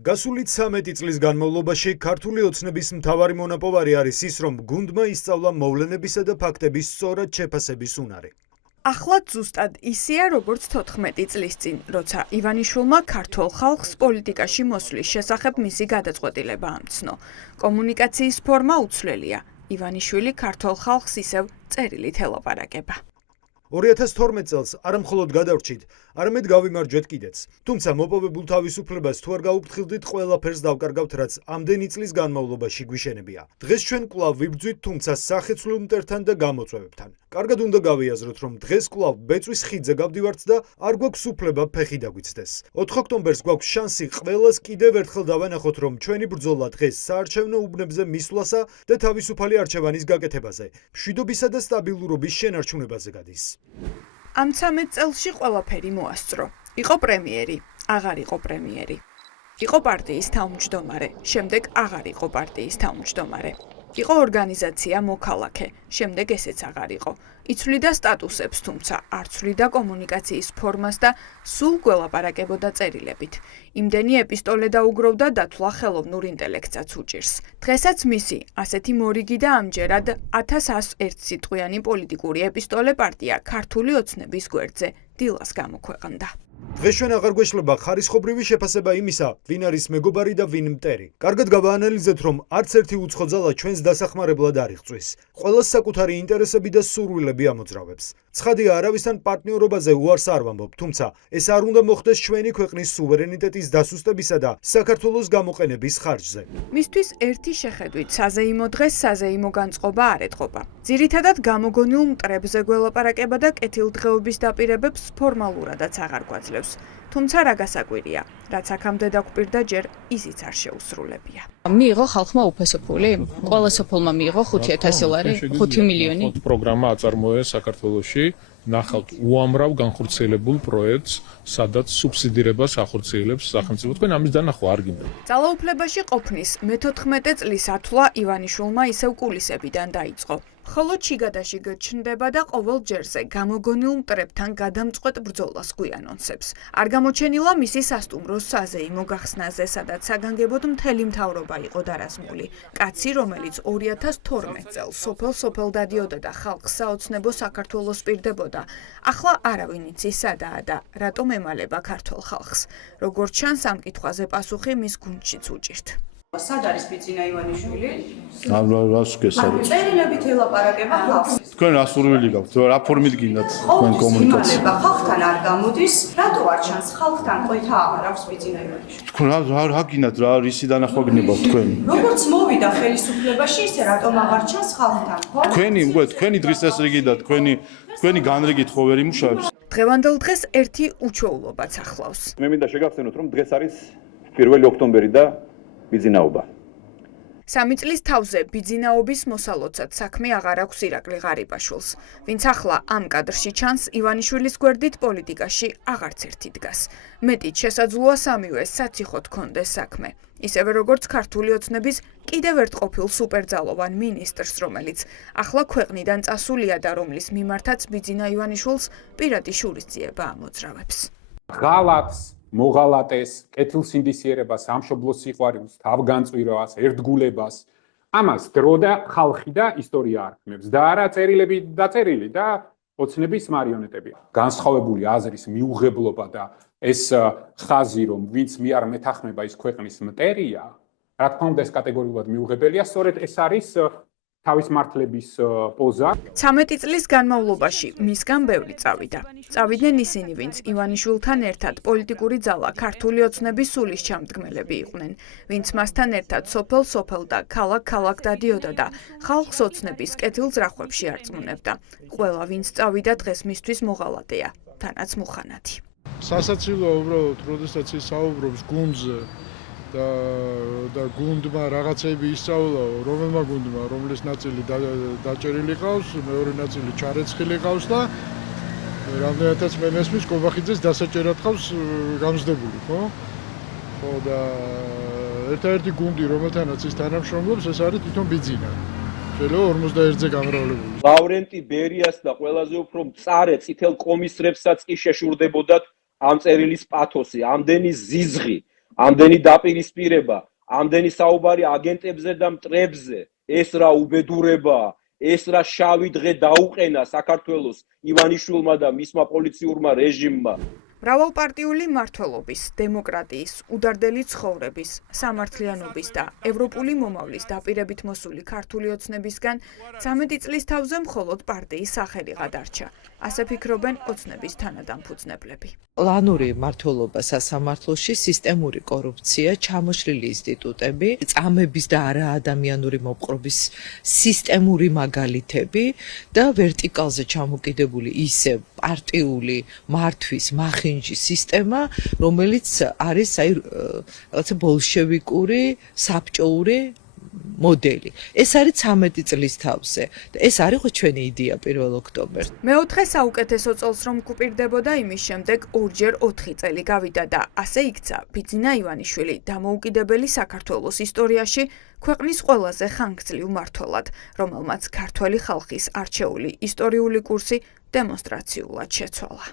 გასული 13 წლის განმავლობაში ქართული ოცნების მთავარი მონაპოვარი არის ის, რომ გუნდმა ისწავლა მოვლენებისა და ფაქტების სწორად შეფასების უნარი. Ახლად ზუსტად ისეა, როგორც 14 წლის წინ, როცა ივანიშვილმა ქართულ ხალხს პოლიტიკაში მოსვლის შესახებ მისი გადაწყვეტილება ამცნო. კომუნიკაციის ფორმა უცვლელია. ივანიშვილი ქართულ ხალხს ისევ წერილით ელაპარაკება. 2012 წელს არა მხოლოდ გადავრჩით, არამედ გავიმარჯვეთ კიდეც. თუმცა მოპოვებულ თავისუფლებას თუ არ გაუფრთხილდით, ყველაფერს დავკარგავთ, რაც ამდენი წლის განმავლობაში გვიშენებია. დღეს ჩვენ კვლავ ვიბრძვით, თუმცა სახეცვლილ მტერთან და გამოწვევებთან. კარგად უნდა გავიაზროთ, რომ დღეს კვლავ ბეწვის ხიდზე გავდივართ და არ გვაქვს უფლება ფეხი დაგვიცდეს. 4 ოქტომბერს გვაქვს შანსი ყველას კიდევ ერთხელ დავანახოთ, რომ ჩვენი ბრძოლა დღეს საარჩევნო უბნებზე მისვლასა და თავისუფალი არჩევანის გაკეთებაზე, მშვიდობისა და სტაბილურობის შენარჩუნებაზე გადის. Ამ 13 წელში ყველაფერი მოასწრო. იყო პრემიერი, აღარ იყო პრემიერი. იყო პარტიის თავმჯდომარე, შემდეგ აღარ იყო პარტიის თავმჯდომარე. იყო ორგანიზაცია მოქალაქე, შემდეგ ესეც აღარ იყო. იცვლიდა სტატუსებს, თუმცა არ ცვლიდა კომუნიკაციის ფორმას და სულ გველაპარაკებოდა წერილებით. იმდენი ეპისტოლე დაუგროვდა დათვლა ხელოვნურ ინტელექტსაც უჭირს. დღესაც მისი ასეთი მორიგი და ამჯერად 1101 სიტყვიანი პოლიტიკური ეპისტოლე პარტია ქართული ოცნების გვერდზე დილას გამოქვეყნდა. დღეს ჩვენ აღარ გვეშლება ხარისხობრივი შეფასება იმისა, ვინ არის მეგობარი და ვინ მტერი. კარგად გავაანალიზეთ, რომ არც ერთი უცხო ძალა ჩვენს დასახმარებლად არ იღწვის. ყველას საკუთარი ინტერესები და სურვილები ამოძრავებს. ცხადია, არავისთან პარტნიორობაზე უარს არ ვამბობ, თუმცა ეს არ უნდა მოხდეს ჩვენი ქვეყნის სუვერენიტეტის დასუსტებისა და საქართველოს გამოყენების ხარჯზე. მისთვის ერთი შეხედვით საზეიმო დღეს საზეიმო განწყობა არ ეთყობა. ძირითადად გამოგონილ მტრებზე გველაპარაკება და კეთილდღეობის დაპირებებს ფორმალურადაც აღარ გვაძლევს. თუმცა რა გასაკვირია, რაც აქამდე დაგვპირდა ჯერ ისიც არ შეუსრულებია. მიიღო ხალხმა უფასოფული? ყველა სოფელმა მიიღო 5000 ლარი, 5 მილიონი. პროგრამა აწარმოეს საქართველოში. ნახავთ უამრავ განხორციელებულ პროექტს, სადაც სუბსიდირებას ახორციელებს სახელმწიფო. თქვენ ამის დანახვა არ გინდა. ძალაუფლებაში ყოფნის მე-14 წლის ათვლა ივანიშვილმა ისევ კულისებიდან დაიწყო. ხოლო ჩიგადაში გჩნდება და ყოველ ჯერზე გამოგონილ მტრებთან გადამწყვეტ ბრძოლას გვიანონსებს. არ გამოჩენილა მისი სასტუმრო საზეიმო გახსნაზე, სადაც საგანგებოდ მთელი მთავრობა იყო დარაზმული. კაცი, რომელიც 2012 წელს სოფელ დადიოდა და ხალხს საოცნებო საქართველოს პირდებოდა, ახლა არავინ იცის სადაა და რატომ ემალება ქართულ ხალხს. როგორც ჩანს, ამ კითხვაზე პასუხი მის გუნდშიც უჭირთ. სად არის ბიძინა ივანიშვილი? რას გესაუბრეთ? წერილებით ელაპარაკება ხალხს. თქვენ რა სურვილი გაქვთ? რა ფორმით გინდათ თქვენ კომუნიკაცია? ხალხთან არ გამოდის, რატო არ ჩანს ხალხთან ყოთა აღარ აქვს ბიძინა ივანიშვილი? თქვენ რა გინდათ? რა რისი დანახვა გნებავთ თქვენ? როგორც მოვიდა ხელისუფლებაში, ისე რატომ აღარ ჩანს ხალხთან? თქვენი დღის წესრიგი და თქვენი განრიგით ხო ვერ იმუშავებს? დღევანდელ დღეს ერთი უჩვეულობაც ახლავს. მე მინდა შეგახსენოთ, რომ დღეს არის 1 ოქტომბერი და ბიძინაობა. 3 წლის თავზე ბიძინაობის მოსალოცად საქმე აღარ აქვს ირაკლი ღარიბაშვილს, ვინც ახლა ამ კადრში ჩანს ივანიშვილის გვერდით პოლიტიკაში აღარც ერთი დგას. მეტით შესაძლოა სამივე საციხოდ კონდეს საქმე. ისევე როგორც ქართული ოცნების კიდევ ერთ ყოფილ სუპერძალოვან მინისტრს, რომელიც ახლა ქვეყნიდან წასულია და რომლის მიმართაც ბიძინა ივანიშვილს პირადი შურისძიება ამოძრავებს. ღალატს მოღალატეს, კეთილსინდისიერებას, სამშობლოს სიყვარულს, თავგანწვირვას, ერთგულებას. ამას დრო და ხალხი და ისტორია არქმევს და არა წერილები დაწერილი და ოცნების მარიონეტები. განსხვავებული აზრის მიუღებლობა და ეს ხაზი, რომ ვინც მე არ მეთანხმება ის ქვეყნის მტერია, რა თქმა უნდა ეს კატეგორიულად მიუღებელია, სწორედ ეს არის თავის მართლების პოზა. 13 წლის განმავლობაში მისგან ბევრი წავიდა. წავიდნენ ისინი, ვინც ივანიშვილთან ერთად პოლიტიკური ძალა ქართული ოცნების სულის ჩამდგმელები იყვნენ, ვინც მასთან ერთად სოფელ და ქალაქ დადიოდა და ხალხს ოცნების კეთილ ძრახვებში არწმუნებდა. ყველა, ვინც წავიდა, დღეს მისთვის მოღალატეა, თანაც მუხანათი. სასაცილოა უბრალოდ, როდესაც ის საუბრობს გუნდზე და გუნდმა რაღაცები ისწავლაო, რომელმა გუნდმა, რომლის ნაწილი დაჭერილი ყავს, მეორე ნაწილი ჩარეცხილი ყავს და რამდენადაც მე მესმის კობახიძეს დასაჭერად ყავს გამზდებული, ხო? ხო და ერთადერთი გუნდი, რომელთანაც ის თანამშრომლობს, ეს არის თვითონ ბიძინა. შეიძლება 41-ზე გამრავლებული. ლავრენტი ბერიას და ყველაზე უფრო მწარე წითელ კომისრებსაც კი შეშურდებოდათ ამ წერილის პათოსი, ამდენი ზიზღი, ამდენი დაპირისპირება, ამდენი საუბარი აგენტებზე და მტრებზე, ეს რა უბედურებაა, ეს რა შავი დღე დაუყენა საქართველოს ივანიშვილმა და მისმა პოლიციურმა რეჟიმმა. მრავალპარტიული მმართველობის, დემოკრატიის, udardeli ცხოვრების, სამართლიანობის და ევროპული მომავლის დაპირებით მოსული ქართული ოცნებისგან 13 წლის თავზე მხოლოდ პარტიის სახელი გადარჩა. ასე ფიქრობენ ოცნების თანადამფუძნებლები. პლანური მმართველობა სასამართლოში, სისტემური კორუფცია, ჩამოშლილი ინსტიტუტები, წამების და არაადამიანური მოპყრობის სისტემური მაგალითები და ვერტიკალზე ჩამოკიდებული ისე პარტიული მართვის მახინჯის სისტემა, რომელიც არის რაღაცა ბოლშევიკური, საბჭოური მოდელი. ეს არის 13 წლის თავზე და ეს არის ხო ჩვენი იდეა 1 ოქტომბერს. მეოთხე საუკეთესო წელს რომ გვპირდებოდა იმის შემდეგ 2-ჯერ 4 წელი გავიდა და ასე იქცა ბიძინა ივანიშვილი დამოუკიდებელი საქართველოს ისტორიაში ქვეყნის ყველაზე ხანგრძლივ მმართველად, რომელმაც ქართველი ხალხის არჩეული ისტორიული კურსი დემონსტრაციულად შეცვალა.